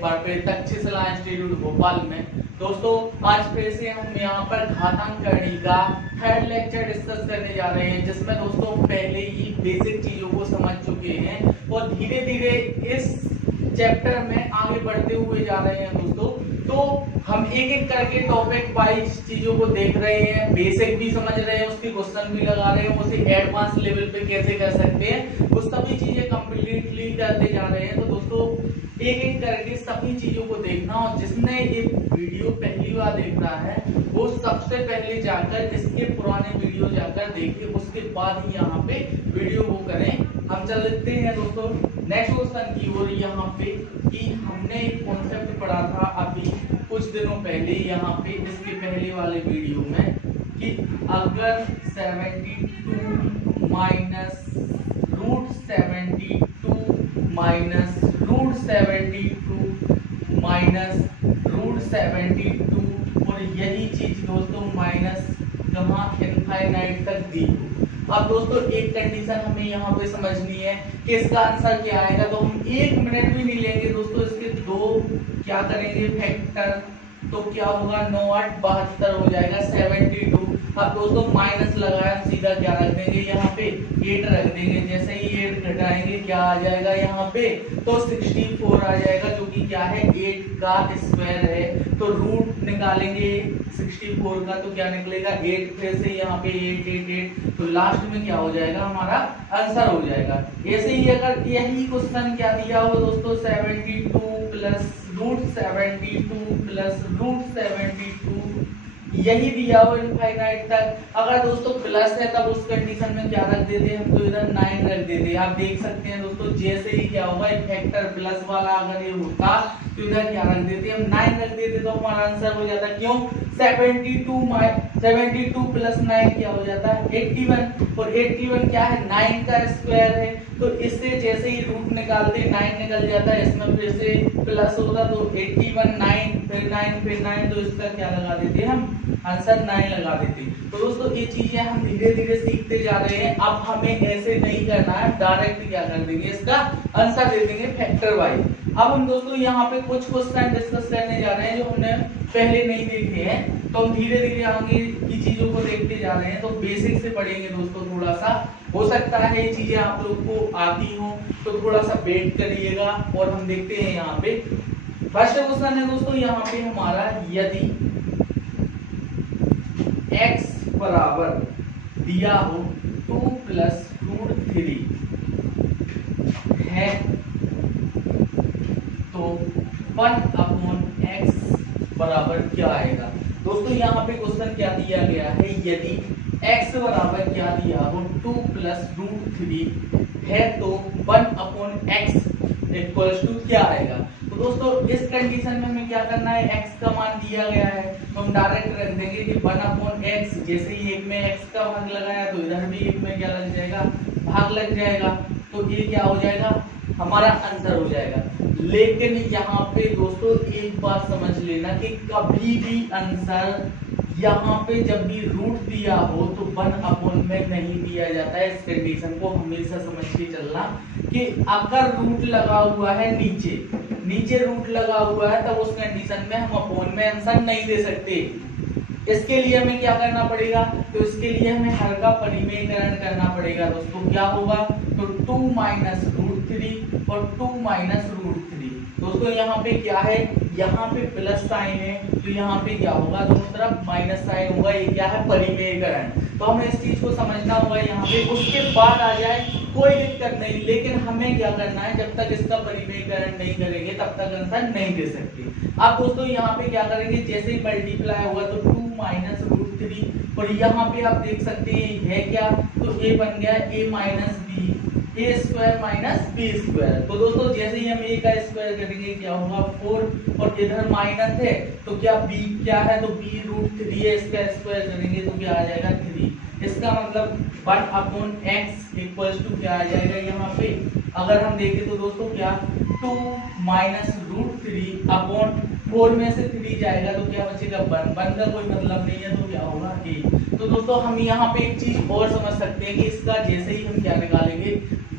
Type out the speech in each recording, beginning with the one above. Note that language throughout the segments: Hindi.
एक बार फिर तक्षशिला इंस्टीट्यूट भोपाल में। दोस्तों आज फिर से हम यहाँ पर घातांकरणी का थर्ड लेक्चर डिस्कस करने जा रहे हैं, जिसमें दोस्तों पहले ही बेसिक चीजों को समझ चुके हैं और धीरे धीरे इस चैप्टर में आगे बढ़ते हुए जा रहे हैं दोस्तों। तो हम एक एक करके टॉपिक वाइज चीजों को देख रहे हैं, बेसिक भी समझ रहे हैं, उसके क्वेश्चन भी लगा रहे हैं, उसे एडवांस लेवल पे कैसे कर सकते हैं वो सभी चीजें कंप्लीटली करते जा रहे हैं। तो दोस्तों एक एक करके सभी चीजों को देखना, और जिसने ये वीडियो पहली बार देख रहा है वो सबसे पहले जाकर इसके पुराने वीडियो जाकर देखे, उसके बाद ही यहाँ पे वीडियो को करें। हम चलते हैं दोस्तों नेक्स्ट क्वेश्चन की ओर। यहाँ पे कि हमने एक कॉन्सेप्ट पढ़ा था अभी कुछ दिनों पहले यहाँ पे इसके पहले वाले वीडियो में, कि अगर 72 minus root 72 minus root 72 minus root 72 और यही चीज दोस्तों माइनस जहाँ इनफाइनाइट तक दी हो। अब दोस्तों एक कंडीशन हमें यहाँ पे समझनी है कि इसका आंसर क्या आएगा। तो हम 1 मिनट भी नहीं लेंगे दोस्तों, इसके दो क्या करेंगे फैक्टर, तो क्या होगा 9 8 72 हो जाएगा 72। अब दोस्तों माइनस लगाया, हम सीधा क्या रख देंगे यहाँ पे 8 रख देंगे। जैसे ही 8 घटाएंगे क्या आ जाएगा यहाँ पे, तो 64 आ जाएगा, जो कि क्या है 8 का स्क्वायर है। तो रूट निकालेंगे 64 का तो क्या निकलेगा 8, फिर से यहाँ पे 8 8 8, तो लास्ट में क्या हो जाएगा हमारा आंसर हो जाएगा। ऐसे ही अगर यही क्वेश्चन क्या दिया हो दोस्तों 72 प्लस रूट 72 प्लस रूट 72 यही दिया हो इनफाइनाइट तक। अगर दोस्तों प्लस है तब उस कंडीशन में क्या रख देते हम, तो इधर 9 रख देते। आप देख सकते हैं दोस्तों जैसे ही क्या होगा फैक्टर प्लस वाला अगर ये होता तो इधर क्या रख देते हम 9 रख देते, तो हमारा आंसर हो जाता। क्यों 72 प्लस 9 क्या हो जाता है 81, और 81 क्या है 9 का स्क्वायर है। तो इससे जैसे ही रूट निकालते 9 निकल जाता है, इसमें फिर से प्लस होगा तो 81 9 फिर 9 फिर 9, तो इसका क्या लगा देते हम आंसर 9 लगा देते। तो दोस्तों ये चीजें हम धीरे धीरे सीखते जा रहे हैं। अब हमें ऐसे नहीं करना है, डायरेक्ट क्या कर देंगे इसका आंसर दे देंगे फैक्टर वाइज। अब हम दोस्तों यहाँ पे कुछ क्वेश्चन डिस्कस करने जा रहे हैं जो हमने पहले नहीं देखे हैं, तो हम धीरे धीरे आगे की चीजों को देखते जा रहे हैं। तो बेसिक से पढ़ेंगे दोस्तों, थोड़ा सा हो सकता है ये चीजें आप लोग को आती हो, तो थोड़ा सा वेट करिएगा और हम देखते हैं। यहाँ पे फर्स्ट क्वेश्चन है दोस्तों यहाँ पे हमारा, यदि x बराबर दिया हो 2 प्लस रूट 3 है तो 1 अपॉन x बराबर क्या आएगा। दोस्तों यहाँ पे क्वेश्चन क्या दिया गया है, यदि x बराबर क्या दिया हो 2 प्लस रूट 3 है तो 1 अपॉन x इक्वल्स टू क्या आएगा। तो दोस्तों इस कंडीशन में हमें क्या करना है, x का मान दिया गया है तो हम डायरेक्ट रख देंगे कि 1 अपॉन x। जैसे ही एक में x का भाग लगाया तो इधर भी एक में क्या लग जाएगा भाग लग जाएगा, तो ये क्या हो जाएगा हमारा आंसर हो जाएगा। लेकिन यहाँ पे दोस्तों एक बात समझ लेना कि कभी भी आंसर यहाँ पे जब भी रूट दिया हो तो 1 अपॉन में नहीं दिया जाता है। इस कंडीशन को हमेशा समझ के चलना कि अगर रूट लगा हुआ है नीचे रूट लगा हुआ है तब उस कंडीशन में हम अपॉन में आंसर नहीं दे सकते। इसके लिए हमें क्या करना पड़ेगा, तो इसके लिए हमें हर का परिमेयकरण करना पड़ेगा दोस्तों। क्या होगा तो 2 माइनस रूट 3 और 2 माइनस रूट 3। दोस्तों यहाँ पे क्या है, यहाँ पे प्लस साइन है तो यहाँ पे क्या होगा दोनों तरफ माइनस साइन होगा। ये क्या है परिमेयकरण, तो हमें इस चीज को समझना होगा यहाँ पे। उसके बाद आ जाए कोई दिक्कत नहीं, लेकिन हमें क्या करना है जब तक इसका परिमेयकरण नहीं करेंगे तब तक आंसर नहीं दे सकते। अब दोस्तों यहाँ पे क्या करेंगे, जैसे ही मल्टीप्लाई होगा तो 2 माइनस रूट 3, और यहाँ पे आप देख सकते हैं है क्या, तो a बन गया a minus B, A square minus B square. तो दोस्तों जैसे ही हम a का स्क्वायर करेंगे क्या होगा 4, और इधर माइनस है तो क्या b क्या है तो b रूट 3 है, इसका स्क्वायर करेंगे तो क्या आ जाएगा 3। इसका मतलब 1 अपॉन x इक्वल्स टू क्या आ जाएगा यहाँ पे, अगर हम देखें तो दोस्तों क्या 2 माइनस रूट 3 अपॉन 4 में से 3 जाएगा तो क्या बचेगा 1 का कोई मतलब नहीं है तो क्या होगा a। तो दोस्तों हम यहाँ पे एक चीज और समझ सकते हैं कि इसका जैसे ही हम क्या निकालेंगे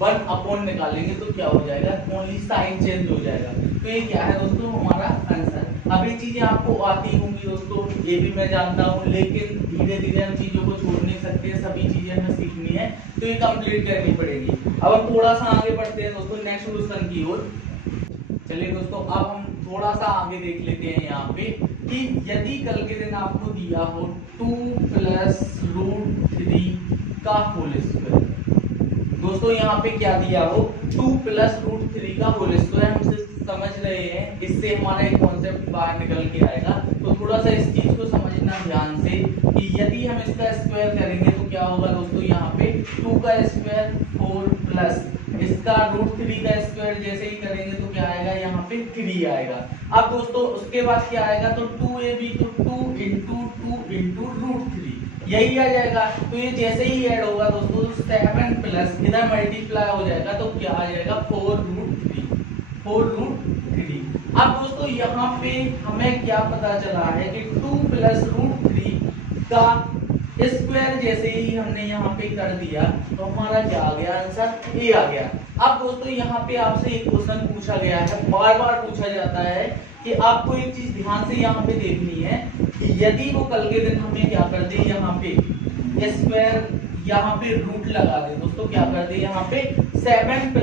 वन अपॉन निकालेंगे तो क्या हो जाएगा, ओनली साइन चेंज हो जाएगा। तो ये क्या है दोस्तों हमारा आंसर। अब ये चीजें आपको आती होंगी दोस्तों, ये भी मैं जानता हूँ, लेकिन धीरे धीरे हम चीजों को छोड़ नहीं सकते, सभी चीजें हमें सीखनी है तो ये कंप्लीट करनी पड़ेगी। अब हम थोड़ा सा आगे बढ़ते हैं दोस्तों नेक्स्ट क्वेश्चन की ओर। चलिए दोस्तों अब हम थोड़ा सा आगे देख लेते हैं यहाँ पे कि यदि कल के दिन आपको दिया हो 2 + √3 का होल स्क्वायर। दोस्तों यहाँ पे क्या दिया हो, 2 + √3 का होल स्क्वायर। हम समझ रहे हैं, इससे हमारा एक कॉन्सेप्ट बाहर निकल के आएगा। तो थोड़ा सा इस चीज को समझना ध्यान से कि यदि हम इसका स्क्वायर करेंगे तो क्या होगा दोस्तों, यहाँ पे 2 का स्क्वायर 4 प्लस इसका √3 का स्क्वायर जैसे ही करेंगे तो क्या आएगा, यहाँ पे 3 आएगा। अब दोस्तों उसके बाद क्या आएगा, तो 2ab तो 2 × 2 × √3 यही आ जाएगा। तो ये जैसे ही ऐड होगा दोस्तों 7 प्लस इधर मल्टीप्लाई हो जाएगा तो क्या आ जाएगा 4√3। अब दोस्तों यहाँ पे हमें क्या पता चला है कि 2 + √3 का स्क्वायर जैसे ही हमने यहाँ पे कर दिया तो हमारा क्या आ गया, आंसर ए आ गया। अब दोस्तों यहाँ पे आपसे एक क्वेश्चन पूछा गया है, बार बार पूछा जाता है कि आपको एक चीज ध्यान से यहाँ पे देखनी है कि यदि वो कल के दिन हमें क्या कर दे, यहाँ पे स्क्वायर यहाँ पे रूट लगा दे दोस्तों, क्या कर दे यहाँ पे 7 +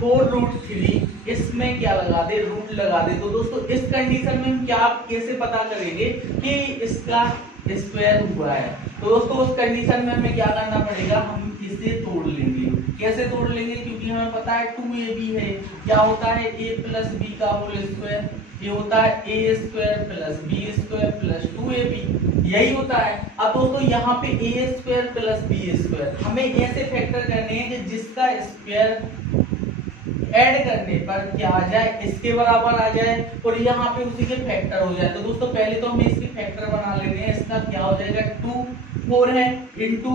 4√3 इसमें क्या लगा दे, रूट लगा दे। तो दोस्तों इस कंडीशन में हम क्या कैसे पता करेंगे कि इसका स्क्वायर हुआ है। तो दोस्तों उस कंडीशन में हमें क्या करना पड़ेगा, हम इसे तोड़ लेंगे। कैसे तोड़ लेंगे, क्योंकि हमें पता है 2ab है, क्या होता है a + b का होल स्क्वायर, ये होता है a² + b² + 2ab यही होता है। अब दोस्तों यहाँ पे a² + b² हमें ऐसे फैक्टर करने हैं कि जिसका स्क्वायर ऐड करने पर क्या आ जाए, इसके बराबर आ जाए और यहाँ पे उसी के फैक्टर हो जाए। तो दोस्तों पहले तो हमें इसके फैक्टर बना लेने हैं। इसका क्या हो जाएगा, 2 4 है × 2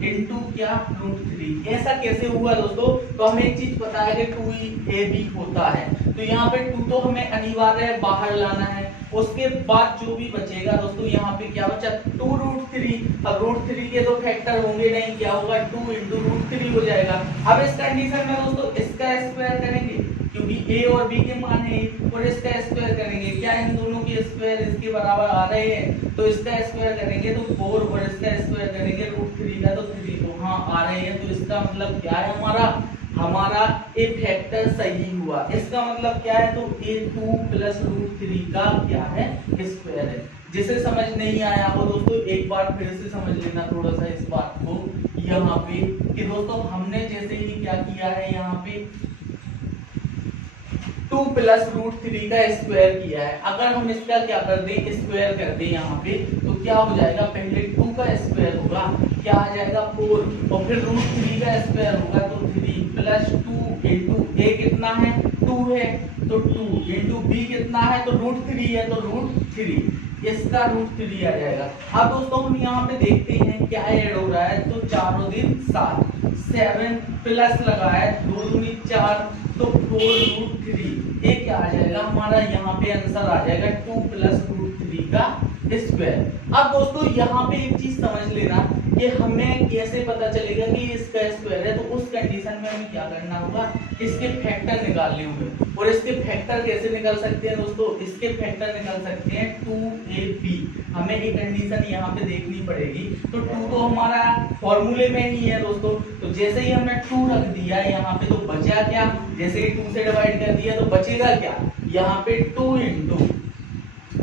× क्या √3। ऐसा कैसे हुआ दोस्तों, तो हमें एक चीज पता है कि 2ab होता है, तो यहाँ पे 2 तो हमें अनिवार्य है बाहर लाना है। उसके बाद जो भी बचेगा दोस्तों यहाँ पे क्या बचा, 2√3। अब √3 के तो फैक्टर होंगे नहीं, क्या होगा 2 × √3 हो जाएगा। अब इस कंडीशन में दोस्तों इसका स्क्वायर करेंगे क्योंकि a और b के मान है, और इसका स्क्वायर करेंगे, क्या इन दोनों के स्क्वायर इसके बराबर आ रहे हैं, तो इसका स्क्वायर करेंगे तो 4 और इसका स्क्वायर करेंगे √3 का तो 3, तो हाँ आ रहे हैं। तो इसका मतलब क्या है, हमारा ए फैक्टर सही हुआ। इसका मतलब क्या है, तो a2 + √3 का क्या है, स्क्वायर है। जिसे समझ नहीं आया हो दोस्तों एक बार फिर से समझ लेना थोड़ा सा इस बात को यहाँ पे कि दोस्तों हमने जैसे ही क्या किया है, यहाँ पे 2 + √3 का स्क्वायर किया है। अगर हम इसका क्या कर दें, स्क्वायर कर दें यहाँ पे, तो क्या हो जाएगा, पहले 2 का स्क्वायर होगा, क्या आ जाएगा 4, और फिर √3 का स्क्वायर होगा तो 3 + 2 × a कितना है 2 है तो 2 × b कितना है तो √3 है तो √3, इसका √3 आ जाएगा। अब दोस्तों हम यहाँ पे देखते हैं क्या ऐड हो रहा है, तो 4 × 3 = 7 प्लस लगा है 2 × 2 = 4 तो 4√3, ये क्या आ जाएगा हमारा, यहाँ पे आंसर आ जाएगा 2 + √3 का स्क्वायर। अब दोस्तों यहाँ पे एक चीज समझ लेना कि हमें कैसे पता चलेगा कि इसका स्क्वायर है, तो उस कंडीशन में हमें क्या करना होगा, इसके फैक्टर निकालने होंगे। और इसके फैक्टर कैसे निकल सकते हैं दोस्तों, इसके फैक्टर निकल सकते हैं 2ab। हमें एक कंडीशन यहाँ पे देखनी पड़ेगी, तो 2 तो हमारा फॉर्मूले में ही है दोस्तों, तो जैसे ही हमने 2 रख दिया यहाँ पे तो बचा क्या, जैसे ही 2 से डिवाइड कर दिया तो बचेगा क्या, यहाँ पे 2 ×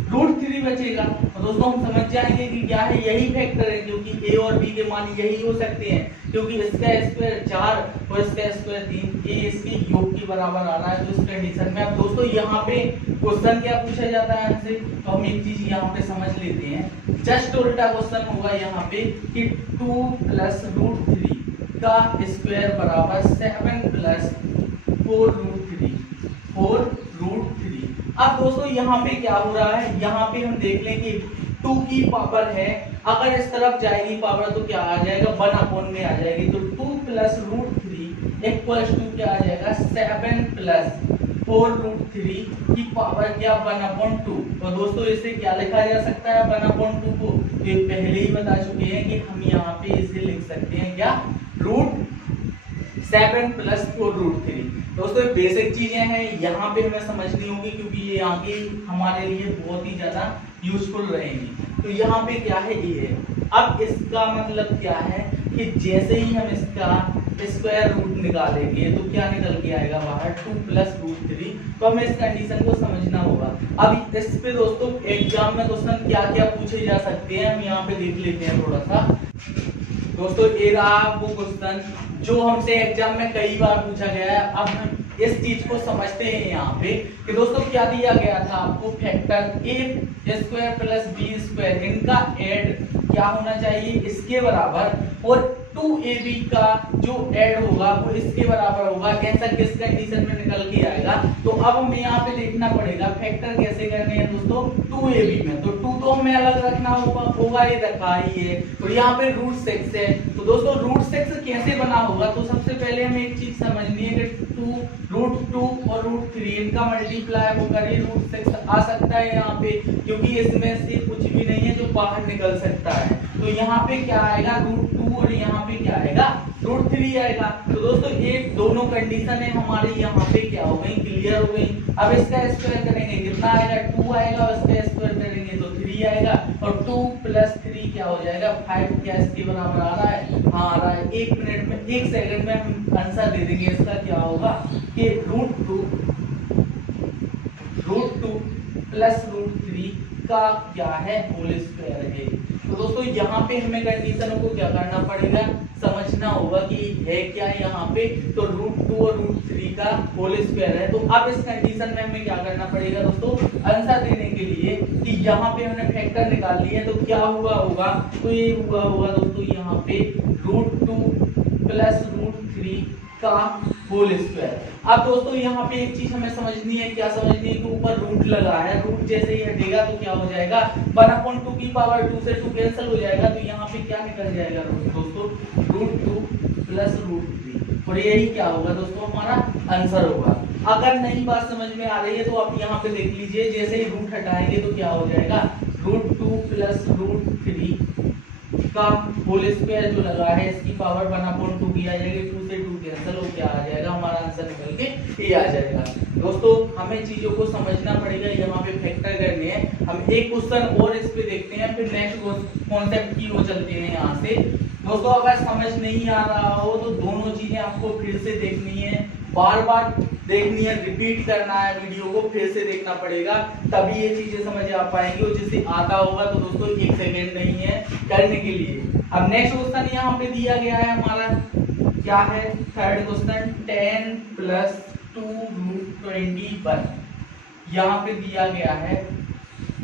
√3 बचेगा। तो दोस्तों हम समझ जाएंगे कि क्या है, यही फैक्टर है, क्योंकि a और b के मान यही हो सकते हैं, क्योंकि इसका स्क्वायर 4 और इसका स्क्वायर 3, ये इसके योग के बराबर आ रहा है। तो इस कंडीशन में अब दोस्तों यहाँ पे क्वेश्चन क्या पूछा जाता है हमसे, तो हम एक चीज यहाँ पे समझ लेते हैं। जस्ट उल्टा क्वेश्चन होगा यहाँ पे कि 2 + √3 का स्क्वायर बराबर 7 + 4√3। अब दोस्तों यहाँ पे क्या हो रहा है, यहाँ पे हम देख लें कि 2 की पावर है, अगर इस तरफ जाएगी पावर तो क्या आ जाएगा, 1 में आ जाएगी। तो 2 + √3 = क्या आ जाएगा, 7 + 4√3 की पावर क्या 1/2। तो दोस्तों इसे क्या लिखा जा सकता है 1/2 को, तो ये पहले ही बता चुके हैं कि हम यहाँ पे इसे लिख सकते हैं क्या, 7 प्लस 4√3। दोस्तों ये बेसिक चीजें हैं, यहाँ पे हमें समझनी होगी क्योंकि ये आगे हमारे लिए बहुत ही ज्यादा यूजफुल रहेंगी। तो यहाँ पे क्या है, ये है। अब इसका मतलब क्या है कि जैसे ही हम इसका स्क्वायर रूट निकालेंगे तो क्या निकल के आएगा बाहर, 2 प्लस √3। तो हमें इस कंडीशन को समझना होगा। अब इस पे दोस्तों एग्जाम में क्वेश्चन क्या क्या पूछे जा सकते हैं हम यहाँ पे देख लेते हैं थोड़ा सा। दोस्तों ये रहा वो क्वेश्चन जो हमसे एग्जाम में कई बार पूछा गया है। अब हम इस चीज को समझते हैं यहाँ पे कि दोस्तों क्या दिया गया था आपको, फैक्टर ए स्क्वायर प्लस बी स्क्वायर, इनका ऐड क्या होना चाहिए, इसके बराबर, और 2ab का जो ऐड होगा वो इसके बराबर होगा। ऐसा किस कंडीशन में निकल के आएगा, तो अब हमें यहाँ पे देखना पड़ेगा फैक्टर कैसे करने हैं दोस्तों, 2ab में। तो 2 तो हमें अलग रखना होगा, ये रखा ही है, और यहाँ पे √6 है। तो दोस्तों √6 कैसे बना होगा, तो सबसे पहले हमें एक चीज समझनी है कि 2√2 और √3 इनका मल्टीप्लाई होकर ही √6 आ सकता है यहाँ पे, क्योंकि इसमें से कुछ भी नहीं है जो बाहर निकल सकता है। तो यहाँ पे क्या आएगा, √2 और यहाँ पे क्या आएगा, √3 आएगा। तो दोस्तों ये दोनों कंडीशन है हमारे यहाँ पे क्या हो गई, क्लियर हो गई। अब इसका स्क्वायर करेंगे कितना आएगा, 2 आएगा, और इसका स्क्वायर करेंगे तो 3 आएगा, और 2 प्लस 3 क्या हो जाएगा, 5। क्या इसके बराबर आ रहा है, हाँ आ रहा है। 1 मिनट में 1 सेकंड में हम आंसर दे देंगे। इसका क्या होगा कि √2 प्लस √3 का क्या है, होल स्क्वायर है। तो दोस्तों यहाँ पे हमें कंडीशनों को क्या करना पड़ेगा, समझना होगा कि है क्या यहाँ पे, तो √2 और √3 का होल स्क्वायर है। तो अब इस कंडीशन में हमें क्या करना पड़ेगा दोस्तों, आंसर देने के लिए कि यहाँ पे हमने फैक्टर निकाल लिए तो क्या हुआ होगा, तो ये हुआ होगा दोस्तों यहाँ पे √2 प्लस √3 का होल स्क्वायर। अब दोस्तों यहाँ पे एक चीज हमें समझनी है, क्या समझनी है कि ऊपर रूट लगा है, रूट जैसे ही हटेगा तो क्या हो जाएगा, 1/2 की पावर 2 से 2 कैंसिल हो जाएगा। तो यहाँ पे क्या निकल जाएगा दोस्तों, √2 प्लस √3, और यही क्या होगा दोस्तों हमारा आंसर होगा। अगर नई बात समझ में आ रही है तो आप यहाँ पे देख लीजिए, जैसे ही रूट हटाएंगे तो क्या हो जाएगा, √2 प्लस √3 का होल स्क्वायर जो लगा है इसकी पावर 1/2 की आ जाएगी, 2 से 2 कैंसिल हो, क्या आ जाएगा हमारा आंसर निकल के ये आ जाएगा। दोस्तों हमें चीजों को समझना पड़ेगा, यहाँ पे फैक्टर करने हैं। हम एक क्वेश्चन और इस पे देखते हैं, फिर नेक्स्ट कॉन्सेप्ट की ओर चलते हैं यहाँ से। दोस्तों अगर समझ नहीं आ रहा हो तो दोनों चीजें आपको फिर से देखनी है, बार बार देखनी है, रिपीट करना है, वीडियो को फिर से देखना पड़ेगा, तभी ये चीजें समझ आ पाएंगी। और जिसे आता होगा तो दोस्तों 1 सेकेंड नहीं है करने के लिए। अब नेक्स्ट क्वेश्चन यहाँ पे दिया गया है हमारा, क्या है, थर्ड क्वेश्चन, 10 प्लस 2√21। यहाँ पे दिया गया है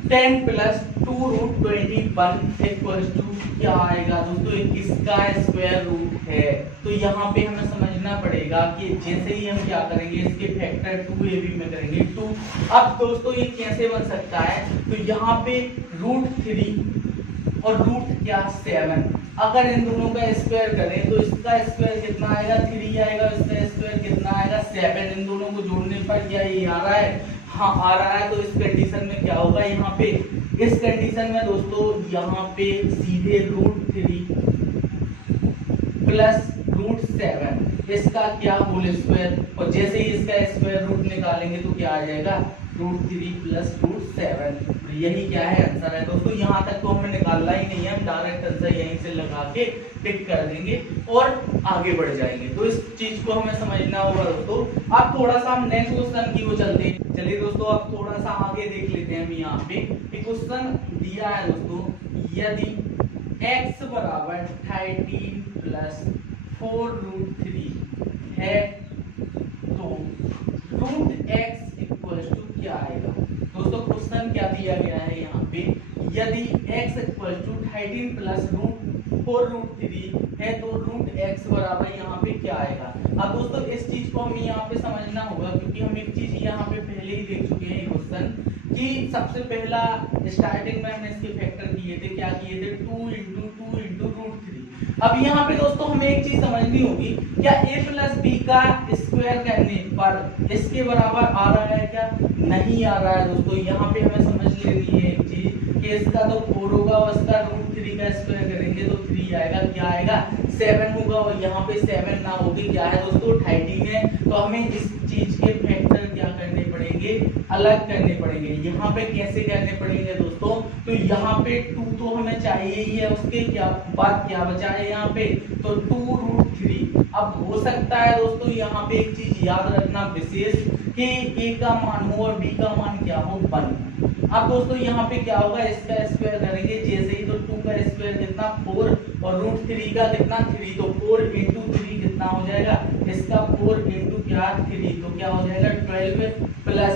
10 प्लस 2√21 इक्वल्स टू क्या आएगा दोस्तों, इसका स्क्वायर रूट है। तो यहाँ पे हमें समझना पड़ेगा कि जैसे ही हम क्या करेंगे, इसके फैक्टर 2ab में करेंगे 2। अब दोस्तों ये कैसे बन सकता है, तो यहाँ पे √3 और √7, अगर इन दोनों का स्क्वायर करें तो इसका स्क्वायर कितना आएगा, 3 आएगा, इसका स्क्वायर कितना आएगा, 7। इन दोनों को जोड़ने पर क्या ये आ रहा है, हाँ आ रहा है। तो इस कंडीशन में क्या होगा, यहाँ पे इस कंडीशन में दोस्तों यहाँ पे सीधे √3 प्लस √7 इसका क्या होल स्क्वायर, और जैसे ही इसका स्क्वायर रूट निकालेंगे तो क्या आ जाएगा, √3 प्लस √7। तो यही क्या है आंसर है दोस्तों। यहाँ तक तो हमें निकालना ही नहीं है, हम डायरेक्ट आंसर यहीं से लगा के टिक कर देंगे और आगे बढ़ जाएंगे। तो इस चीज को हमें समझना होगा दोस्तों। अब थोड़ा सा हम नेक्स्ट क्वेश्चन की ओर चलते हैं। चलिए दोस्तों अब थोड़ा सा आगे देख लेते हैं। हम यहाँ पे एक क्वेश्चन दिया है दोस्तों, यदि x बराबर 13 प्लस 4√3 है तो √x इक्वल्स टू क्या आएगा। दोस्तों क्वेश्चन क्या दिया गया है यहाँ पे, यदि x इक्वल्स टू 13 प्लस 4√3 है तो √x बराबर यहाँ पे क्या आएगा। अब दोस्तों इस चीज को हमें यहाँ पे समझना होगा, क्योंकि हम एक चीज यहाँ पे पहले ही देख चुके हैं क्वेश्चन कि सबसे पहला स्टार्टिंग में हमने इसके फैक्टर किए थे, क्या किए थे, 2 × 2 × √3। अब यहाँ पे दोस्तों हमें एक चीज समझनी होगी, क्या a प्लस b का स्क्वायर करने पर इसके बराबर आ रहा है क्या, नहीं आ रहा है दोस्तों। यहाँ पे हमें समझ लेनी है एक चीज कि बेस का तो 4 होगा और इसका रूट 3 का स्क्वायर करेंगे तो 3 आएगा, क्या आएगा 7 होगा, और यहाँ पे 7 ना होके क्या है दोस्तों 13 है। तो हमें इस चीज के फैक्टर क्या करने पड़ेंगे, अलग करने पड़ेंगे। यहाँ पे कैसे करने पड़ेंगे दोस्तों, तो यहाँ पे 2 तो हमें चाहिए ही है, उसके क्या बाद क्या बचा है यहाँ पे, तो 2 रूट 3। अब हो सकता है दोस्तों यहाँ पे एक चीज याद रखना विशेष कि a का मान हो और b का मान क्या हो 1। अब दोस्तों यहाँ पे क्या होगा, इसका स्क्वायर करेंगे जैसे ही, तो 2 का स्क्वायर कितना 4 और रूट 3 का कितना 3, तो 4 into 3 कितना हो जाएगा, इसका 4 into क्या 3, तो क्या हो जाएगा 12 प्लस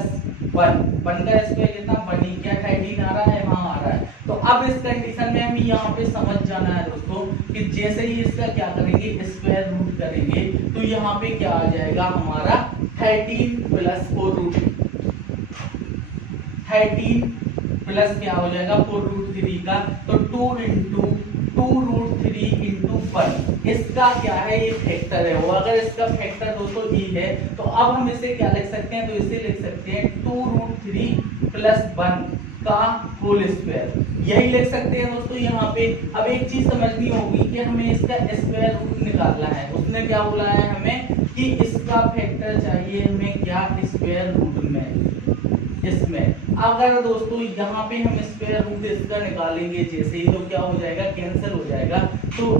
1 का स्क्वायर कितना 1 ही, क्या 13 आ रहा है, हाँ आ रहा है। तो अब इस कंडीशन में हमें यहाँ पे समझ जाना है दोस्तों कि जैसे ही इसका क्या करेंगे स्क्वायर रूट करेंगे तो यहाँ पे क्या आ जाएगा हमारा 13 प्लस 4 रूट 13 प्लस क्या हो जाएगा 4 रूट 3 का, तो 2 into 2 रूट 3 into 1। इसका क्या है, ये फैक्टर है, वो अगर इसका फैक्टर दोस्तों e है तो अब हम इसे क्या लिख सकते हैं, तो इसे लिख सकते हैं 2 रूट 3 प्लस 1 का होल स्क्वायर, यही लिख सकते हैं दोस्तों यहाँ पे। अब एक चीज समझनी होगी कि हमें इसका स्क्वायर रूट निकालना है, उसने क्या बोला है हमें कि इसका फैक्टर चाहिए हमें क्या स्क्वायर रूट में, इसमें अगर दोस्तों यहाँ पे हम स्क्वायर रूट इसका निकालेंगे जैसे ही, तो क्या हो जाएगा कैंसिल हो जाएगा, तो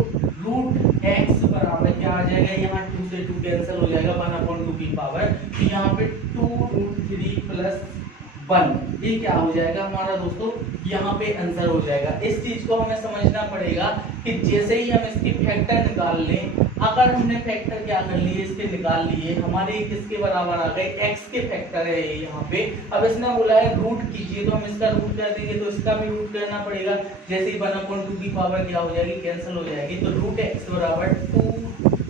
रूट एक्स बराबर क्या आ जाएगा, यहाँ 2 से 2 कैंसिल हो जाएगा 1/2 की पावर, तो यहाँ पे 2 रूट 3 प्लस 1 ये क्या हो जाएगा हमारा दोस्तों, यहाँ पे आंसर हो जाएगा। इस चीज को हमें समझना पड़ेगा कि जैसे ही हम इसके फैक्टर निकाल लें, अगर हमने फैक्टर क्या कर लिए इसके निकाल लिए, हमारे किसके बराबर आ गए, x के फैक्टर है यहाँ पे। अब इसने बोला है रूट कीजिए, तो हम इसका रूट कर देंगे तो इसका भी रूट करना पड़ेगा, जैसे ही 1/2 की पावर क्या हो जाएगी कैंसिल हो जाएगी, तो रूट x बराबर 2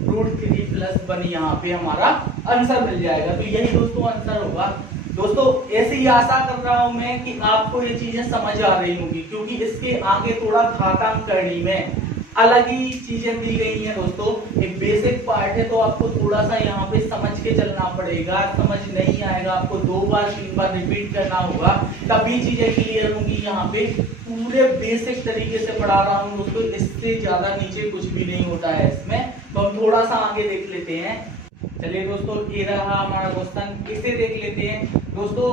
रूट 3 प्लस 1 यहाँ पे हमारा आंसर मिल जाएगा। तो यही दोस्तों आंसर होगा। दोस्तों ऐसे ही आशा कर रहा हूं मैं कि आपको ये चीजें समझ आ रही होंगी, क्योंकि इसके आगे थोड़ा घातांक करनी में अलग ही चीजें दी गई हैं दोस्तों। एक बेसिक पार्ट है तो आपको थोड़ा सा यहाँ पे समझ के चलना पड़ेगा, समझ नहीं आएगा आपको 2 बार 3 बार रिपीट करना होगा, तभी चीजें क्लियर होंगी। यहाँ पे पूरे बेसिक तरीके से पढ़ा रहा हूँ दोस्तों, इससे ज्यादा नीचे कुछ भी नहीं होता है इसमें। तो हम थोड़ा सा आगे देख लेते हैं। चलिए दोस्तों ये रहा हमारा क्वेश्चन, इसे देख लेते हैं दोस्तों।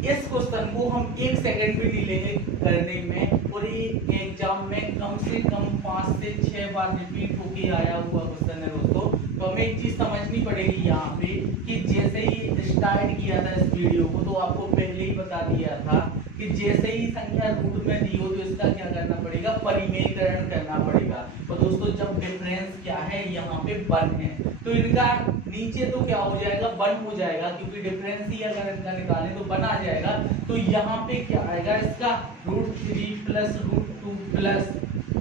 इस क्वेश्चन को हम 1 सेकंड भी नहीं लेंगे करने में, और ये एग्जाम में कम से कम 5 से 6 बार रिपीट होके आया हुआ क्वेश्चन है दोस्तों। तो हमें एक चीज समझनी पड़ेगी यहाँ पे कि जैसे ही स्टार्ट किया था इस वीडियो को, तो आपको पहले ही बता दिया था कि जैसे ही संख्या रूट में दी हो तो इसका क्या करना पड़ेगा, परिमेयकरण करना पड़ेगा। तो दोस्तों जब डिफरेंस क्या है यहाँ पे 1 है, तो इनका नीचे तो क्या हो जाएगा 1 हो जाएगा, क्योंकि डिफरेंस ही अगर इनका निकालें तो 1 आ जाएगा। तो यहाँ पे क्या आएगा इसका root 3 plus root 2 plus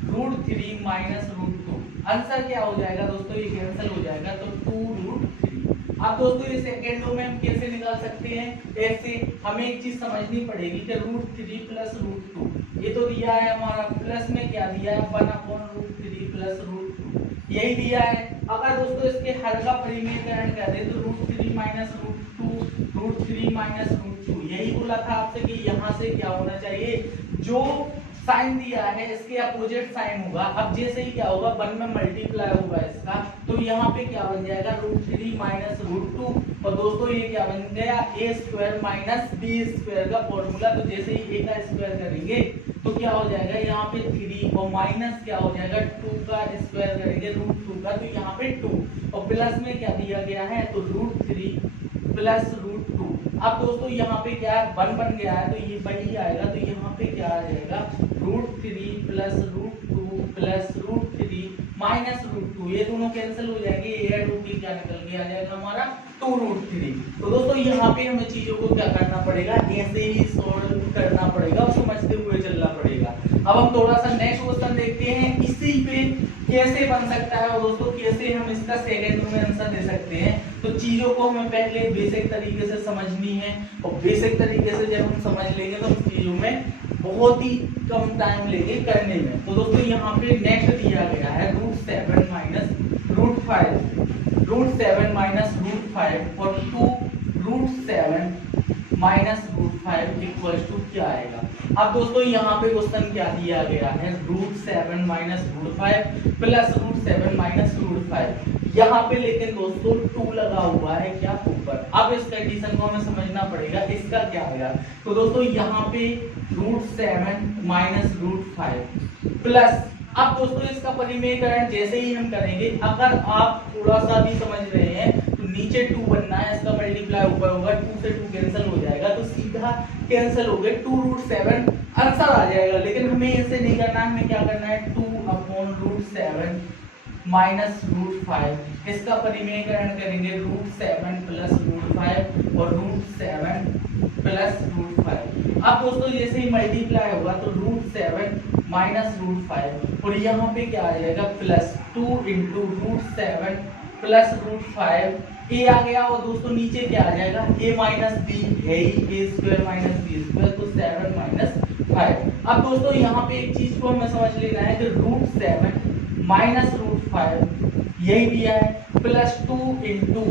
root 3 minus root 2। Answer क्या हो जाएगा दोस्तों, ये कैंसिल हो जाएगा, तो 2 रूट 3। अब दोस्तों ये सेकेंडों में हम कैसे निकाल सकते हैं, ऐसे हमें एक चीज समझनी पड़ेगी कि रूट 3 प्लस रूट 2 ये तो दिया है हमारा, प्लस में क्या दिया है 1/√3 प्लस रूट 2 यही दिया है। अगर दोस्तों इसके हर का परिमेयकरण कर दे तो root 3 minus root 3 minus root 2 यही बोला था आपसे कि यहाँ से क्या होना चाहिए, जो साइन दिया है इसके अपोजिट साइन होगा। अब जैसे ही क्या होगा 1 में मल्टीप्लाई होगा इसका, तो यहाँ पे क्या बन जाएगा रूट 3 माइनस रूट 2, और दोस्तों ये क्या बन गया a square minus b square का फॉर्मूला। तो जैसे ही a का स्क्वायर करेंगे तो क्या हो जाएगा यहाँ पे 3 और माइनस क्या हो जाएगा 2 का स्क्वायर करेंगे रूट 2 का, तो यहाँ पे 2 और प्लस में क्या दिया गया है तो रूट 3 प्लस रूट 2। अब दोस्तों यहाँ पे क्या है 1 बन गया है, तो ये वही आएगा, तो यहाँ पे क्या आ जाएगा root 3 plus root 2 plus root 3 minus root 2, ये दोनों कैंसिल हो जाएंगे, ऐड होके क्या निकल के आ जाएगा हमारा 2 रूट 3। तो दोस्तों यहाँ पे हमें चीजों को क्या करना पड़ेगा, ऐसे ही सॉल्व करना पड़ेगा और समझते हुए चलना पड़ेगा। अब हम थोड़ा सा नेक्स्ट क्वेश्चन देखते हैं, इसी पे कैसे बन सकता है और दोस्तों कैसे हम इसका सेकंड में आंसर दे सकते हैं। तो चीजों को हमें पहले बेसिक तरीके से समझनी है, और बेसिक तरीके से जब हम समझ लेंगे तो चीजों में बहुत ही कम टाइम लेंगे करने में। तो दोस्तों यहाँ पे नेक्स्ट दिया गया है रूट 7 माइनस रूट 5 और 2 root 7 minus root 5 equal to क्या आएगा। अब दोस्तों यहाँ पे क्वेश्चन क्या दिया गया है, √7 माइनस √5 प्लस √7 माइनस √5। यहाँ पे लेकिन दोस्तों 2 लगा हुआ है क्या ऊपर। अब इस कंडीशन को हमें समझना पड़ेगा, इसका क्या आएगा। तो दोस्तों यहाँ पे √7 माइनस √5 प्लस, अब दोस्तों इसका परिमेयकरण जैसे ही हम करेंगे, अगर आप थोड़ा सा भी समझ रहे हैं तो नीचे 2 बनना है, इसका मल्टीप्लाई ऊपर होगा, 2 से 2 कैंसिल हो जाएगा तो सीधा कैंसिल हो गए, 2√7 आंसर आ जाएगा। लेकिन हमें ऐसे नहीं करना है, हमें क्या करना है 2/√7 माइनस √5, इसका परिमेयकरण करेंगे √7 प्लस √5 और √7 प्लस √5। अब दोस्तों जैसे ही मल्टीप्लाई होगा तो √7 माइनस √5 और यहाँ पे क्या आ जाएगा प्लस 2 इंटू √7 प्लस √5, ए आ गया और दोस्तों नीचे क्या आ जाएगा, a माइनस बी है ही, a square minus B square, तो 7 माइनस 5। अब दोस्तों यहाँ पे एक चीज को हमें समझ लेना है कि √7 माइनस √5 यही दिया है, प्लस 2 इंटू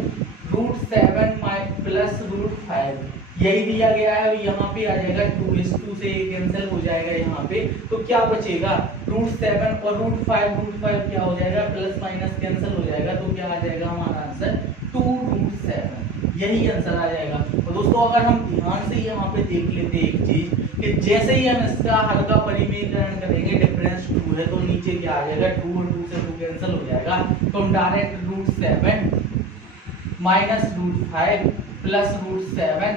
√7 प्लस √5 यही दिया गया है, और यहाँ पे आ जाएगा 2, इस 2 से कैंसिल हो जाएगा यहाँ पे, तो क्या बचेगा √7 और √5 क्या हो जाएगा, प्लस माइनस कैंसिल हो जाएगा, तो क्या आ जाएगा हमारा आंसर 2√7, यही आंसर आ जाएगा। तो दोस्तों अगर हम ध्यान से यहाँ पे देख लेते एक चीज कि जैसे ही हम इसका हर का परिमेयकरण करेंगे, डिफरेंस 2 है तो नीचे क्या आ जाएगा, 2 और 2 से 2 कैंसिल हो जाएगा, तो हम डायरेक्ट √7 माइनस √5 प्लस √7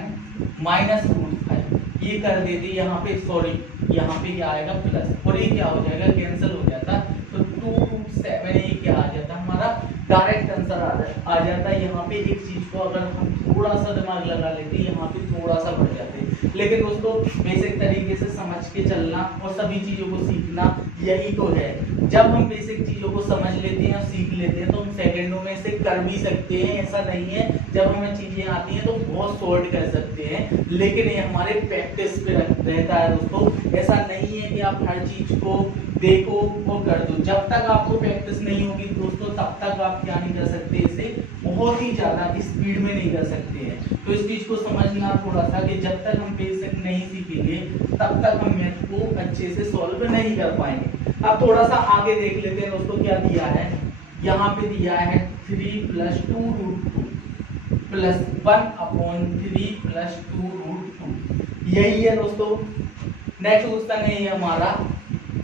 माइनस √5 ये कर देते यहाँ पे, सॉरी यहाँ पे क्या आएगा प्लस, और ये क्या हो जाएगा कैंसिल हो जाता, तो 2√7 ये क्या आ जाता हमारा डायरेक्ट आंसर आ जाता है। यहाँ पे एक चीज को अगर हम थोड़ा सा दिमाग लगा लेते यहाँ पे थोड़ा सा बढ़ जाते, लेकिन दोस्तों बेसिक तरीके से समझ के चलना और सभी चीजों को सीखना यही तो है। जब हम बेसिक चीजों को समझ लेते हैं और सीख लेते हैं तो हम सेकंडों में से कर भी सकते हैं, ऐसा नहीं है। जब हमें चीजें आती हैं तो बहुत सॉर्ट कर सकते हैं, लेकिन ये हमारे प्रैक्टिस पे रहता है दोस्तों। ऐसा नहीं है कि आप हर चीज को देखो और कर दो, जब तक आपको प्रैक्टिस नहीं होगी दोस्तों तब तक आप क्या नहीं कर सकते, इसे बहुत ही ज्यादा स्पीड में नहीं कर सकते हैं। तो इस चीज को समझना थोड़ा सा कि जब तक हम बेसिक नहीं सीखेंगे तब तक हम मैथ को अच्छे से सॉल्व नहीं कर पाएंगे। अब थोड़ा सा आगे देख लेते हैं दोस्तों, क्या दिया है यहाँ पे, दिया है 3 + 2√2 प्लस 1/3 + 2√2 यही है दोस्तों। नेक्स्ट क्वेश्चन है ये हमारा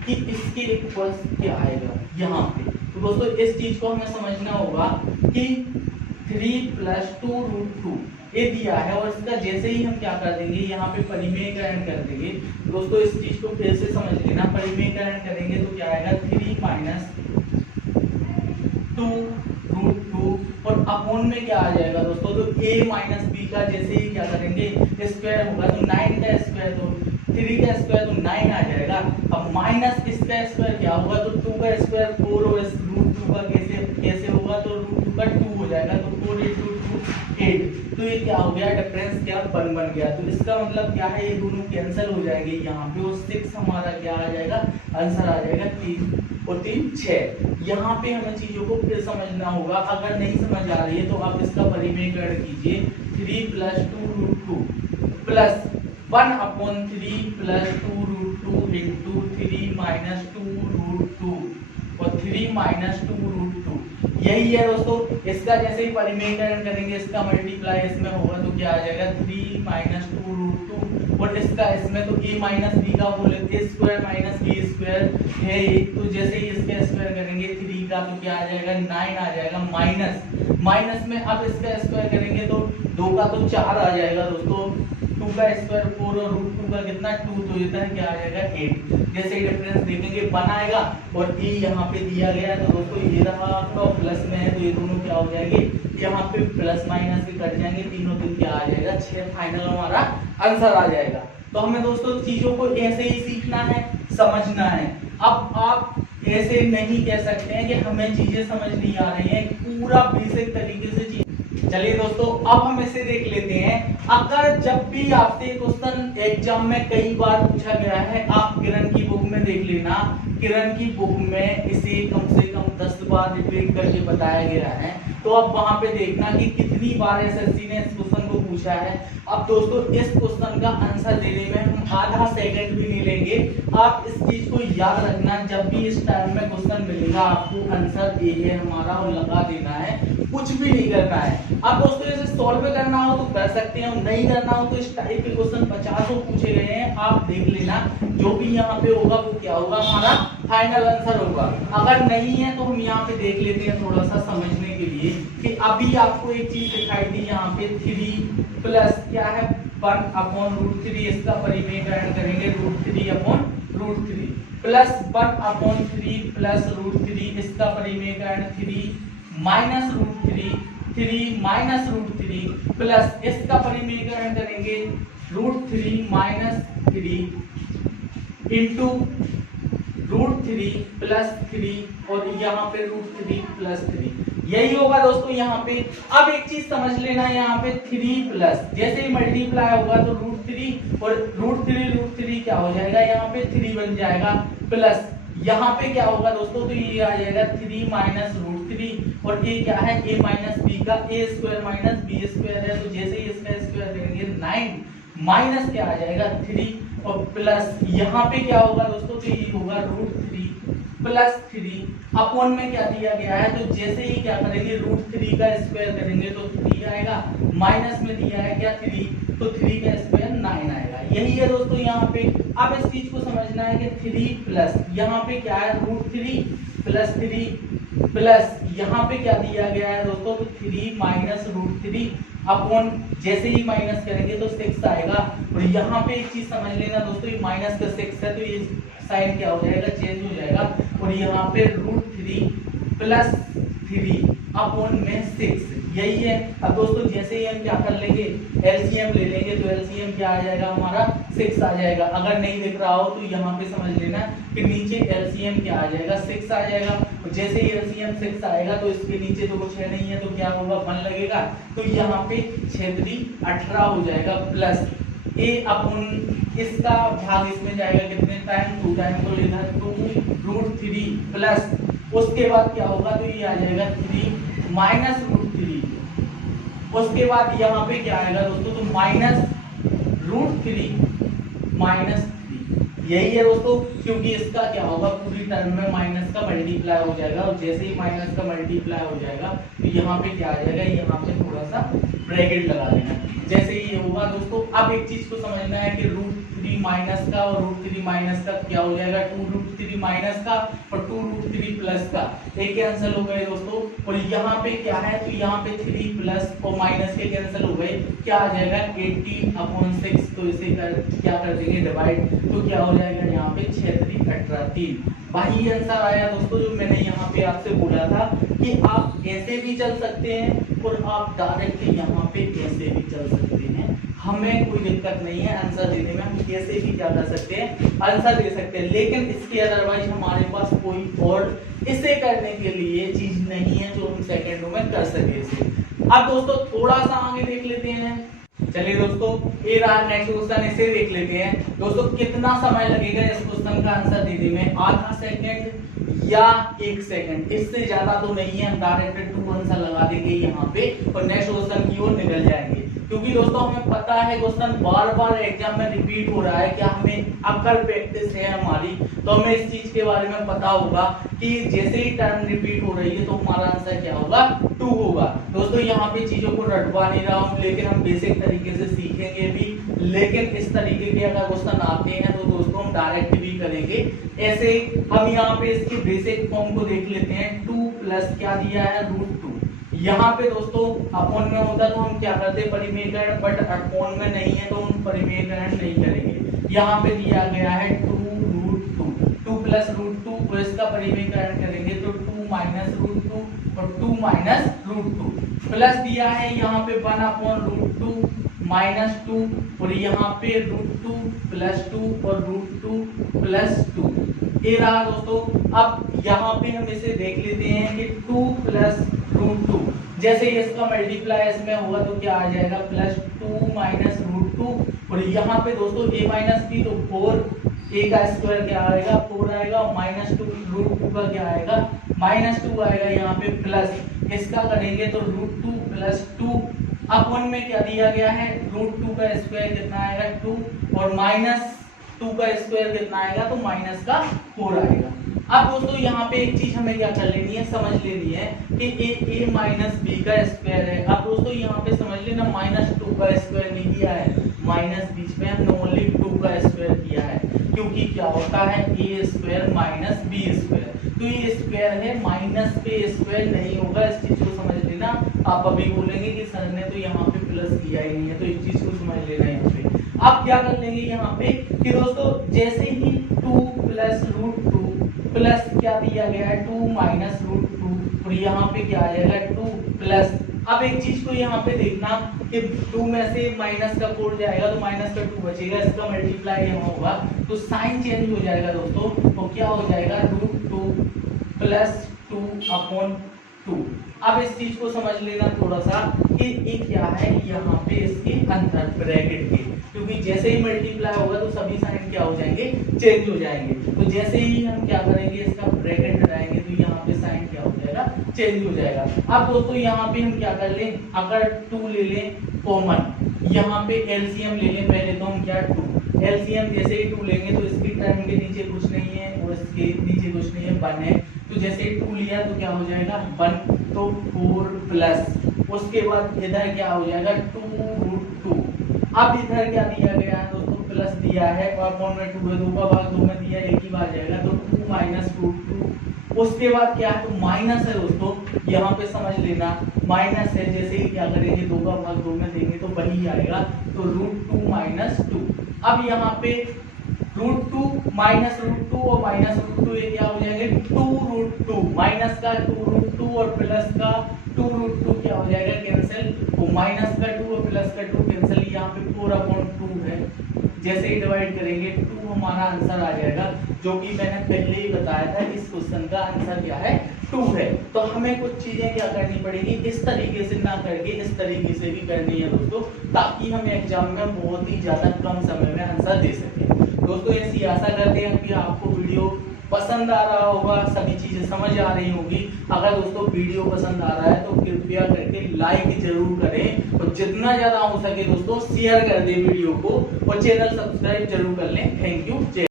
कि इसके इक्वल्स क्या आएगा यहाँ पे। तो दोस्तों इस चीज को हमें समझना होगा कि 3 + 2√2 ये दिया है, और इसका जैसे ही हम क्या कर देंगे यहाँ पे परिमेयकरण कर देंगे। दोस्तों इस चीज को फिर से समझ लेना, परिमेयकरण करेंगे तो क्या आएगा 3 - 2√2 और अपोन में क्या आ जाएगा दोस्तों, तो a - b का जैसे ही क्या करेंगे स्क्वायर होगा तो 9 का स्क्वायर, तो 3 का स्क्वायर तो 9 आ जाएगा। अब माइनस इसका स्क्वायर क्या होगा, तो 2 का स्क्वायर 4 और इस √2 का कैसे होगा, तो √2 का 2 हो जाएगा, तो 4 × 2 8। तो ये क्या हो गया, डिफरेंस क्या 1 बन गया। तो इसका मतलब क्या है, ये दोनों कैंसिल हो जाएंगे यहाँ पे, और 6 हमारा क्या आ जाएगा, आंसर आ जाएगा 3 और 3 6। यहाँ पे हमें चीजों को फिर समझना होगा, अगर नहीं समझ आ रही है तो आप इसका परिमेयकरण कीजिए। 3 + 2√2 प्लस 1/3 + 2√2 इंटू 3 - 2√2 और 3 - 2√2 यही है दोस्तों। इसका जैसे ही परिमेयकरण करेंगे, इसका मल्टीप्लाई इसमें होगा तो क्या आ जाएगा 3 - 2√2 और इसका इसमें तो a - b का बोले a square minus b square है, तो जैसे ही इसका स्क्वायर करेंगे 3 का तो क्या आ जाएगा 9 आ जाएगा, माइनस में अब इसका स्क्वायर करेंगे तो 2 का तो 4 आ जाएगा दोस्तों, 2 का स्क्वायर 4 और √2 का कितना 2, तो ये क्या आ जाएगा 8। जैसे ही डिफरेंस देखेंगे 1 आएगा और e यहाँ पे दिया गया है, तो दोस्तों ये रहा आपका प्लस में है, तो ये दोनों क्या हो जाएंगे यहाँ पे प्लस माइनस के कट जाएंगे, तीनों दिन क्या आ जाएगा 6, फाइनल हमारा आंसर आ जाएगा। तो हमें दोस्तों चीजों को ऐसे ही सीखना है, समझना है। अब आप ऐसे नहीं कह सकते हैं कि हमें चीजें समझ नहीं आ रही हैं, पूरा बेसिक तरीके से चलिए दोस्तों अब हम इसे देख लेते हैं। अगर जब भी आपसे क्वेश्चन एग्जाम में कई बार पूछा गया है, आप किरण की बुक में देख लेना, किरण की बुक में इसे कम से कम 10 बार रिपीट करके बताया गया है, तो अब वहां पे देखना कि कितनी बार एसएससी ने इस क्वेश्चन को पूछा है। अब दोस्तों इस क्वेश्चन का आंसर देने में हम आधा सेकंड भी नहीं लेंगे। आप इस चीज को याद रखना, जब भी इस टाइम में क्वेश्चन मिलेगा आपको आंसर ये है हमारा और लगा देना है, कुछ भी नहीं करना है। अब दोस्तों इसे सॉल्व करना हो तो कर सकते हैं, नहीं करना हो तो इस टाइप के क्वेश्चन 50 पूछे गए हैं, आप देख लेना जो भी यहाँ पे होगा वो क्या होगा, हमारा फाइनल आंसर होगा। अगर नहीं है तो हम यहाँ पे देख लेते हैं थोड़ा सा समझने के लिए कि अभी आपको एक चीज दिखाई दी यहाँ पे 3 प्लस क्या है 1/√3, इसका परिमेय करेंगे √3/√3 प्लस 1/3 प्लस √3, इसका परिमेय 3 माइनस √3 3 माइनस √3 प्लस इसका परिमेयकरण करेंगे √3 माइनस 3 इंटू √3 प्लस 3 और यहाँ पे √3 प्लस 3, यही होगा दोस्तों यहाँ पे। अब एक चीज समझ लेना, यहाँ पे 3 प्लस जैसे ही मल्टीप्लाई होगा तो √3 और √3 क्या हो जाएगा, यहाँ पे 3 बन जाएगा, प्लस यहाँ पे क्या होगा दोस्तों, तो ये आ जाएगा 3 माइनस √3 और ये क्या है a माइनस बी का a square minus B square है, तो जैसे ही इसका स्क्वायर करेंगे 9 माइनस क्या आ जाएगा 3 और प्लस यहाँ पे क्या होगा दोस्तों, तो ये होगा √3 प्लस 3 अपॉन में क्या दिया गया है, तो जैसे ही क्या करेंगे √3 का स्क्वायर करेंगे तो 3 आएगा, माइनस में दिया है क्या 3, तो 3 का स्क्वायर 9 आएगा। यही है दोस्तों यहाँ पे। अब इस चीज को समझना है कि 3 प्लस यहाँ पे क्या है √3 प्लस 3 प्लस यहाँ पे क्या दिया गया है दोस्तों, तो 3 माइनस √3 अपॉन जैसे ही माइनस करेंगे तो 6 आएगा। और यहाँ पे एक चीज समझ लेना दोस्तों, ये माइनस का 6 है तो ये साइन क्या हो जाएगा, चेंज हो जाएगा और यहाँ पे √3 प्लस 3 अपॉन में 6, यही है। अब दोस्तों जैसे ही हम क्या कर लेंगे, एलसीएम ले लेंगे, तो एलसीएम क्या आ जाएगा हमारा 6 आ जाएगा। अगर नहीं दिख रहा हो तो यहाँ पे समझ लेना कि नीचे एलसीएम क्या आ जाएगा 6 आ जाएगा, और जैसे ही एलसीएम 6 आएगा तो इसके नीचे तो कुछ है नहीं है तो क्या होगा 1 लगेगा, तो यहाँ पे 6×3 18 हो जाएगा, प्लस a अपॉन इसका भाग इसमें जाएगा कितने टाइम 2 टाइम, तो इधर 2√3 प्लस उसके बाद क्या होगा, तो ये आ जाएगा 3 माइनस √3, उसके बाद यहाँ पे क्या आएगा दोस्तों, तो माइनस √3 माइनस 3, यही है दोस्तों, क्योंकि इसका क्या होगा पूरी टर्म में माइनस का मल्टीप्लाई हो जाएगा, और जैसे ही माइनस का मल्टीप्लाई हो जाएगा तो यहाँ पे क्या आ जाएगा, यहाँ पे थोड़ा सा ब्रैकेट लगा देना, जैसे ही ये होगा दोस्तों। अब एक चीज को समझना है कि √3 माइनस का और √3 माइनस का क्या हो जाएगा, 2√3 माइनस का और 2√3 प्लस का, एक कैंसिल हो गए दोस्तों। और यहाँ पे क्या है, तो यहाँ पे 3 प्लस और माइनस के कैंसिल हो गए, क्या आ जाएगा 80/6, तो इसे क्या कर देंगे डिवाइड, तो क्या हो जाएगा यहाँ पे 6×3 18 3, वही आंसर आया दोस्तों जो मैंने यहाँ पे आपसे बोला था कि आप ऐसे भी चल सकते हैं और आप डायरेक्ट यहाँ पे ऐसे भी चल सकते हैं, हमें कोई दिक्कत नहीं है आंसर देने में, हम कैसे भी क्या कर सकते हैं आंसर दे सकते हैं, लेकिन इसके अदरवाइज हमारे पास कोई और इसे करने के लिए चीज नहीं है जो हम सेकेंडों में कर सके इसे। अब दोस्तों थोड़ा सा आगे देख लेते हैं, चलिए दोस्तों ये रहा नेक्स्ट क्वेश्चन, इसे देख लेते हैं। दोस्तों कितना समय लगेगा इस क्वेश्चन का आंसर देने में, आधा सेकंड या 1 सेकंड, इससे ज्यादा तो नहीं है, हम डायरेक्ट 2 आंसर लगा देंगे यहाँ पे और नेक्स्ट क्वेश्चन की ओर निकल जाएंगे, क्योंकि दोस्तों हमें पता है क्वेश्चन बार बार एग्जाम में रिपीट हो रहा है, क्या हमें अकल प्रैक्टिस है हमारी, तो हमें इस चीज के बारे में पता होगा कि जैसे ही टर्म रिपीट हो रही है तो हमारा आंसर क्या होगा 2 होगा। दोस्तों यहाँ पे चीजों को रटवा नहीं रहा हूँ, लेकिन हम बेसिक तरीके से सीखेंगे भी, लेकिन इस तरीके के अगर क्वेश्चन आते हैं तो दोस्तों हम डायरेक्ट भी करेंगे। ऐसे हम यहाँ पे इसकी बेसिक फॉर्म को देख लेते हैं, 2 प्लस क्या दिया है √2, यहाँ पे दोस्तों अपॉन में होता तो हम क्या करते परिमेयकरण, बट अपॉन में नहीं है तो हम परिमेयकरण नहीं करेंगे। यहाँ पे दिया गया है 2√2 प्लस √2 और इसका परिमेयकरण करेंगे तो 2 माइनस √2 और 2 माइनस √2 प्लस दिया है यहाँ पे 1/√2 माइनस 2 और यहाँ पे √2 प्लस 2 और √2 प्लस 2, ये रहा दोस्तों। अब यहाँ पे हम इसे देख लेते हैं कि 2 प्लस √2, जैसे ही इसका मल्टीप्लाई इसमें होगा तो क्या आ जाएगा प्लस 2 माइनस √2 और यहाँ पे दोस्तों a माइनस b तो 4, a का स्क्वायर क्या आएगा 4 आएगा, माइनस 2 √2 का क्या आएगा माइनस 2 आएगा, यहाँ पे प्लस इसका करेंगे तो √2 प्लस 2 अपॉन में क्या दिया गया है, √2 का स्क्वायर कितना आएगा 2 और -2 का स्क्वायर कितना आएगा, तो -4 आएगा। अब दोस्तों यहाँ पे एक चीज हमें क्या कर लेनी है, समझ लेनी है कि a माइनस बी का स्क्वायर है। अब दोस्तों यहाँ पे समझ लेना -2 का स्क्वायर नहीं किया है, माइनस बीच में हमने ओनली 2 का स्क्वायर किया है, क्योंकि क्या होता है a square minus B square, तो ये स्क्वायर है माइनस पे स्क्वायर नहीं होगा, इस चीज को समझ लेना। आप अभी बोलेंगे कि सर ने तो यहाँ पे प्लस किया ही नहीं है, तो इस चीज को समझ लेना यहाँ पे। आप क्या कर लेंगे यहाँ पे कि दोस्तों जैसे ही 2 प्लस √2 प्लस क्या दिया गया है 2 माइनस √2 और यहाँ पे क्या आ जाएगा 2 प्लस। अब एक चीज को यहाँ पे देखना कि 2 में से माइनस का 4 जाएगा तो माइनस का 2 बचेगा, इसका मल्टीप्लाई यहाँ होगा तो साइन चेंज हो जाएगा दोस्तों, तो क्या हो जाएगा √2 प्लस 2/2। अब इस चीज को समझ लेना थोड़ा सा कि ये क्या है, यहाँ पे इसके अंदर ब्रैकेट के, क्योंकि जैसे ही मल्टीप्लाई होगा तो सभी साइन क्या हो जाएंगे, चेंज हो जाएंगे। तो जैसे ही हम क्या करेंगे, इसका ब्रैकेट लगाएंगे तो यहाँ पे साइन क्या हो जाएगा, चेंज हो जाएगा। अब दोस्तों यहाँ पे हम क्या कर लें, अगर 2 ले लें कॉमन, यहाँ पे एलसीएम ले लें, पहले तो हम क्या 2 एलसीएम जैसे ही 2 लेंगे तो इसकी टर्म के नीचे कुछ नहीं है और इसके नीचे कुछ नहीं है, 1 है, तो जैसे ही 2 लिया तो क्या हो जाएगा 1, तो 4 प्लस उसके बाद इधर क्या हो जाएगा 2√2। अब इधर क्या दिया गया है दोस्तों, प्लस दिया है और अपॉन में 2 है, 2 का भाग 2 में दिया, एक ही बार जाएगा तो 2 माइनस √2। उसके बाद क्या है, तो माइनस है दोस्तों, यहाँ पे समझ लेना माइनस है, जैसे ही क्या करेंगे 2 का भाग 2 में देंगे तो वही आएगा, तो √2 माइनस 2। अब यहाँ पे √2 माइनस √2 और माइनस √2 ये क्या हो जाएंगे 2√2, माइनस का 2√2 और प्लस का 2√2 क्या हो जाएगा कैंसिल, तो माइनस का 2 और प्लस का 2 कैंसिल, यहाँ पे 4/2 है, जैसे ही डिवाइड करेंगे 2 हमारा आंसर आ जाएगा, जो कि मैंने पहले ही बताया था इस क्वेश्चन का आंसर क्या है 2 है। तो हमें कुछ चीजें क्या करनी पड़ेगी, इस तरीके से ना करके इस तरीके से भी करनी है दोस्तों, ताकि हम एग्जाम में बहुत ही ज्यादा कम समय में आंसर दे सकें। दोस्तों ऐसी आशा करते हैं कि आपको वीडियो पसंद आ रहा होगा, सभी चीजें समझ आ रही होगी। अगर दोस्तों वीडियो पसंद आ रहा है तो कृपया करके लाइक जरूर करें और जितना ज्यादा हो सके दोस्तों शेयर कर दें वीडियो को और चैनल सब्सक्राइब जरूर कर लें। Thank you.